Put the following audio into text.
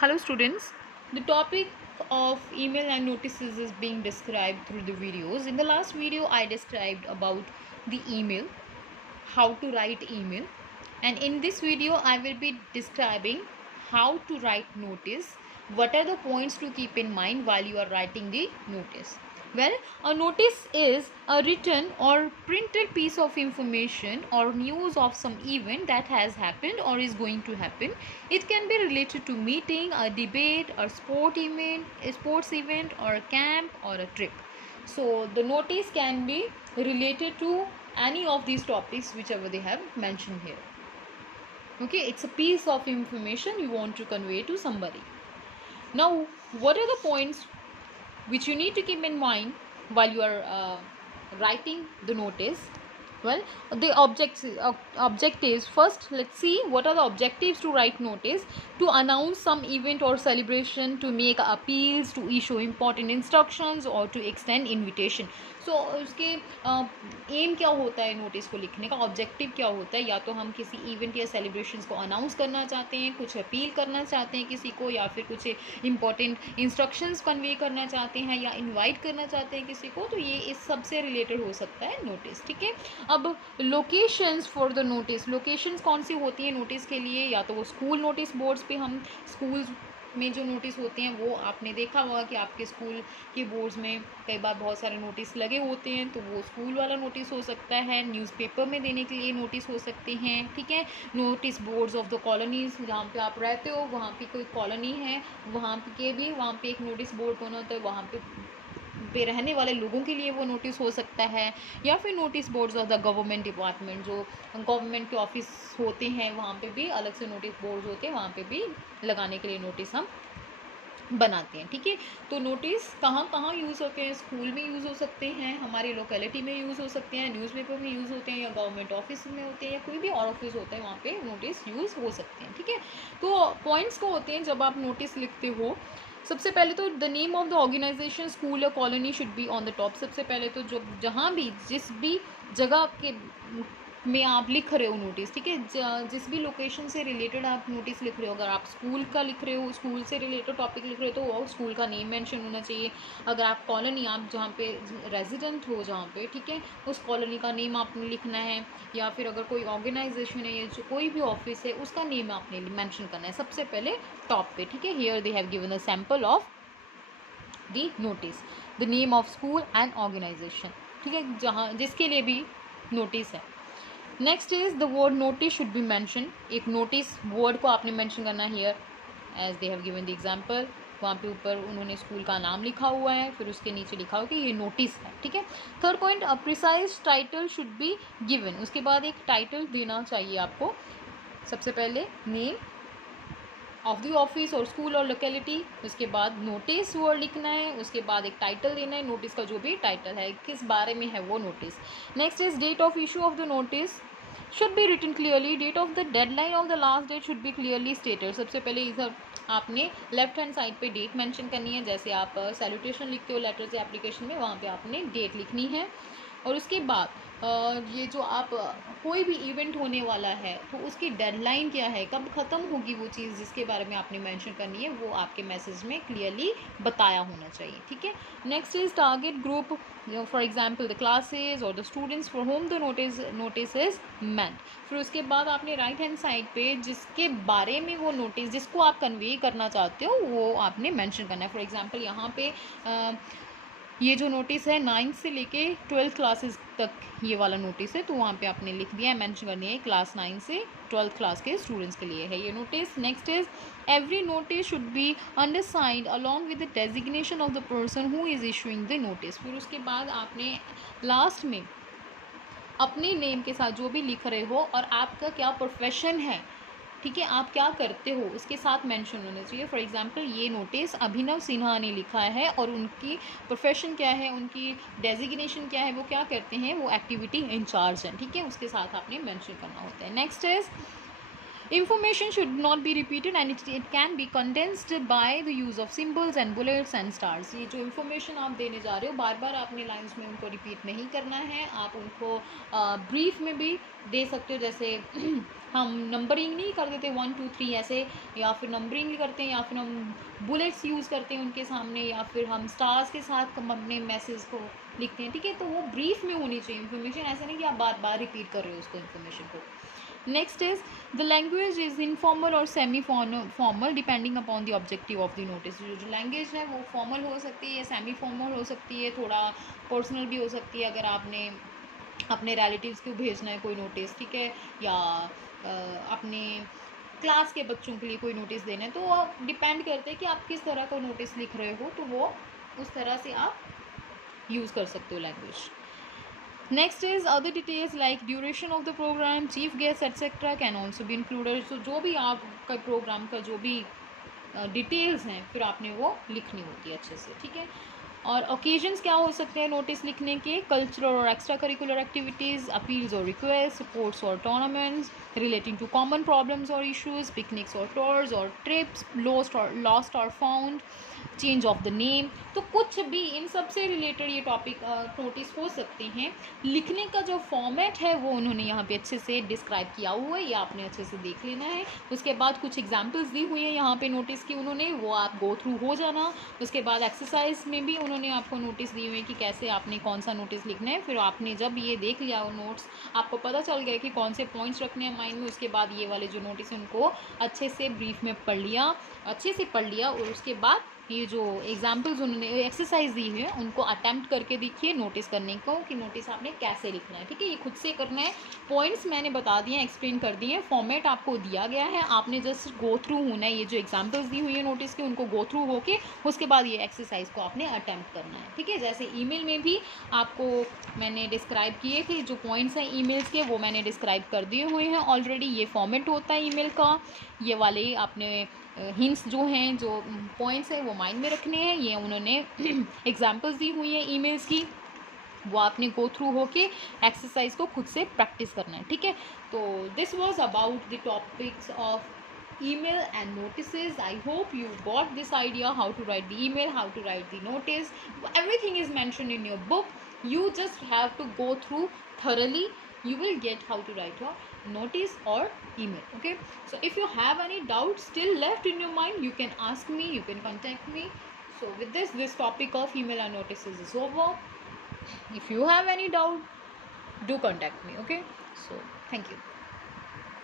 Hello students, the topic of email and notices is being described through the videos. In the last video I described about the email, how to write email, and in this video I will be describing how to write notice, what are the points to keep in mind while you are writing the notice. Well, a notice is a written or printed piece of information or news of some event that has happened or is going to happen. It can be related to meeting, a debate, a sports event, or a camp or a trip. So the notice can be related to any of these topics whichever they have mentioned here. Okay, it's a piece of information you want to convey to somebody. Now, what are the points which you need to keep in mind while you are writing the notice? Well, the objectives first. Let's see what are the objectives to write notice: to announce some event or celebration, to make appeals, to issue important instructions, or to extend invitation. So उसके M क्या होता है notice को लिखने का, objective क्या होता है? या तो हम किसी इवेंट या सेलिब्रेशंस को अनाउंस करना चाहते हैं, कुछ अपील करना चाहते हैं किसी को, या फिर कुछ इंपॉर्टेंट इंस्ट्रक्शंस कन्वे करना चाहते हैं, या इनवाइट करना चाहते हैं किसी को, तो ये इस सब से रिलेटेड हो सकता है नोटिस. ठीक है. अब locations for the notice, locations कौन सी होती हैं नोटिस के लिए? या तो वो स्कूल नोटिस बोर्ड्स पे, हम स्कूल्स में जो नोटिस होते हैं वो आपने देखा होगा कि आपके स्कूल के बोर्ड्स में कई बार बहुत सारे नोटिस लगे होते हैं, तो वो स्कूल वाला नोटिस हो सकता है. न्यूज़पेपर में देने के लिए नोटिस हो सकते हैं. ठीक है. Notice boards of the colonies, जहाँ पे आप रहते हो वहाँ पे कोई कॉलोनी है, वहाँ के भी वहाँ पे एक नोटिस बोर्ड बना होता है, वहाँ पे रहने वाले लोगों के लिए वो नोटिस हो सकता है. या फिर notice boards of the government department, जो गवर्नमेंट के ऑफिस होते हैं वहाँ पे भी अलग से नोटिस बोर्ड्स होते हैं, वहाँ पे भी लगाने के लिए नोटिस हम बनाते हैं. ठीक है. तो नोटिस कहाँ कहाँ यूज़ होते हैं? स्कूल में यूज़ हो सकते हैं, हमारी लोकेलिटी में यूज़ हो सकते हैं, न्यूज़पेपर में यूज़ होते हैं, या गवर्नमेंट ऑफिस में होते हैं, या कोई भी और ऑफिस होता है वहाँ पे नोटिस यूज़ हो सकते हैं. ठीक है. तो पॉइंट्स को होते हैं जब आप नोटिस लिखते हो. सबसे पहले तो the name of the organisation, school या colony should be on the top. सबसे पहले तो जो जहाँ भी जिस भी जगह के में आप लिख रहे हो नोटिस, ठीक है, जिस भी लोकेशन से रिलेटेड आप नोटिस लिख रहे हो, अगर आप स्कूल का लिख रहे हो, स्कूल से रिलेटेड टॉपिक लिख रहे हो, तो वो स्कूल का नेम मेंशन होना चाहिए. अगर आप कॉलोनी, आप जहाँ पे रेजिडेंट हो जहाँ पे, ठीक है, उस कॉलोनी का नेम आपने लिखना है. या फिर अगर कोई ऑर्गेनाइजेशन है या जो कोई भी ऑफिस है उसका नेम आपने मेंशन करना है सबसे पहले टॉप पे. ठीक है. Here they have given a sample of the notice, the name of school and organization. ठीक है. जहाँ जिसके लिए भी नोटिस है. Next is the word notice should be mention. एक नोटिस वर्ड को आपने मैंशन करना है. Here as they have given the example, वहाँ पे ऊपर उन्होंने स्कूल का नाम लिखा हुआ है, फिर उसके नीचे लिखा हो कि ये नोटिस है. ठीक है. Third point, a precise title should be given. उसके बाद एक टाइटल देना चाहिए आपको. सबसे पहले नेम ऑफ द ऑफिस और स्कूल और लोकेलिटी, उसके बाद नोटिस वर्ड लिखना है, उसके बाद एक टाइटल देना है. नोटिस का जो भी टाइटल है, किस बारे में है वो notice. Next is date of issue of the notice should be written clearly. Date of the deadline of the last date should be clearly stated. सबसे पहले इधर आपने लेफ्ट हैंड साइड पे डेट मेंशन करनी है. जैसे आप सैल्यूटेशन लिखते हो लेटर से एप्लीकेशन में, वहाँ पे आपने डेट लिखनी है. और उसके बाद ये जो आप कोई भी इवेंट होने वाला है तो उसकी डेडलाइन क्या है, कब ख़त्म होगी वो चीज़ जिसके बारे में आपने मेंशन करनी है, वो आपके मैसेज में क्लियरली बताया होना चाहिए. ठीक है. Next is target group, for example the classes और the students for whom the notice is meant. फिर उसके बाद आपने राइट हैंड साइड पे जिसके बारे में वो नोटिस, जिसको आप कन्वे करना चाहते हो, वो आपने मेंशन करना है. फॉर एग्जाम्पल यहाँ पे ये जो नोटिस है 9th से लेके 12th क्लासेस तक ये वाला नोटिस है, तो वहाँ पे आपने लिख दिया है, मेंशन कर दिया है क्लास 9 से 12th क्लास के स्टूडेंट्स के लिए है ये notice. Next is every notice should be undersigned along with the designation of the person who is issuing the notice. फिर उसके बाद आपने लास्ट में अपने नेम के साथ जो भी लिख रहे हो और आपका क्या प्रोफेशन है, ठीक है, आप क्या करते हो, उसके साथ मेंशन होना चाहिए. फॉर एग्जांपल ये नोटिस अभिनव सिन्हा ने लिखा है और उनकी प्रोफेशन क्या है, उनकी डेजिग्नेशन क्या है, वो क्या करते हैं, वो एक्टिविटी इंचार्ज हैं. ठीक है. उसके साथ आपने मेंशन करना होता है. Next is Information should not be repeated and it can be condensed by the use of symbols and bullets and stars. ये जो information आप देने जा रहे हो बार बार आपने लाइन्स में उनको रिपीट नहीं करना है, आप उनको ब्रीफ में भी दे सकते हो. जैसे हम नंबरिंग नहीं कर देते 1 2 3 ऐसे, या फिर नंबरिंग करते हैं, या फिर हम बुलेट्स यूज़ करते हैं उनके सामने, या फिर हम स्टार्स के साथ हम अपने मैसेज को लिखते हैं. ठीक है, तो वो ब्रीफ में होनी चाहिए इन्फॉर्मेशन, ऐसा नहीं कि आप बार बार रिपीट कर रहे हो उसको इन्फॉर्मेशन को. Next is the language is informal or semi formal depending upon the objective of the notice. जो लैंग्वेज है वो फॉर्मल हो सकती है, सेमी फॉर्मल हो सकती है, थोड़ा पर्सनल भी हो सकती है. अगर आपने अपने रिलेटिव्स को भेजना है कोई नोटिस, ठीक है, या अपने क्लास के बच्चों के लिए कोई नोटिस देना है, तो डिपेंड करते हैं कि आप किस तरह का नोटिस लिख रहे हो, तो वो उस तरह से आप यूज़ कर सकते हो language. Next is other details like duration of the program, chief guests etc. can also be included. So जो भी आपका प्रोग्राम का जो भी डिटेल्स हैं फिर आपने वो लिखनी होती है अच्छे से. ठीक है, और ओकेजन्स क्या हो सकते हैं नोटिस लिखने के? कल्चरल और एक्स्ट्रा करिकुलर एक्टिविटीज़, अपील्स और रिक्वेस्ट, स्पोर्ट्स और tournaments, relating to common problems और इश्यूज, पिकनिक्स और टूर्स और ट्रिप्स, लॉस्ट और found, change of the name. तो कुछ भी इन सब से रिलेटेड ये टॉपिक नोटिस हो सकते हैं. लिखने का जो फॉर्मेट है वो उन्होंने यहाँ पे अच्छे से डिस्क्राइब किया हुआ है, ये आपने अच्छे से देख लेना है. उसके बाद कुछ एग्जांपल्स दी हुई हैं यहाँ पे नोटिस की उन्होंने, वो आप गो थ्रू हो जाना. उसके बाद एक्सरसाइज में भी उन्होंने आपको नोटिस दिए हुए हैं कि कैसे आपने कौन सा नोटिस लिखना है. फिर आपने जब ये देख लिया वो नोट्स, आपको पता चल गया कि कौन से पॉइंट्स रखने हैं माइंड में. उसके बाद ये वाले जो नोटिस हैं उनको अच्छे से ब्रीफ में पढ़ लिया, अच्छे से पढ़ लिया, और उसके बाद ये जो एग्जाम्पल्स उन्होंने एक्सरसाइज दी है उनको अटैम्प्ट करके देखिए नोटिस करने को, कि नोटिस आपने कैसे लिखना है. ठीक है, ये खुद से करना है. पॉइंट्स मैंने बता दिए हैं, एक्सप्लेन कर दिए हैं, फॉर्मेट आपको दिया गया है, आपने जस्ट गो थ्रू होना है. ये जो एग्जाम्पल्स दी हुई है नोटिस के उनको गो थ्रू होके उसके बाद ये एक्सरसाइज को आपने अटैम्प्ट करना है. ठीक है, जैसे ईमेल में भी आपको मैंने डिस्क्राइब किए थे जो पॉइंट्स हैं ईमेल्स के, वो मैंने डिस्क्राइब कर दिए हुए हैं ऑलरेडी. ये फॉर्मेट होता है ईमेल का. ये वाले आपने हिंट्स जो हैं, जो पॉइंट्स हैं वो माइंड में रखने हैं. ये उन्होंने एग्जांपल्स दी हुई हैं ईमेल्स की, वो आपने गो थ्रू होके एक्सरसाइज को खुद से प्रैक्टिस करना है. ठीक है, तो this was about the topics of email and notices. I hope you got this idea how to write the email, how to write the notice. Everything is mentioned in your book. You just have to go through thoroughly. You will get how to write your notice or email. Okay, so if you have any doubt still left in your mind, you can ask me, you can contact me. So with this topic of email and notices is over. If you have any doubt, do contact me. Okay, so thank you.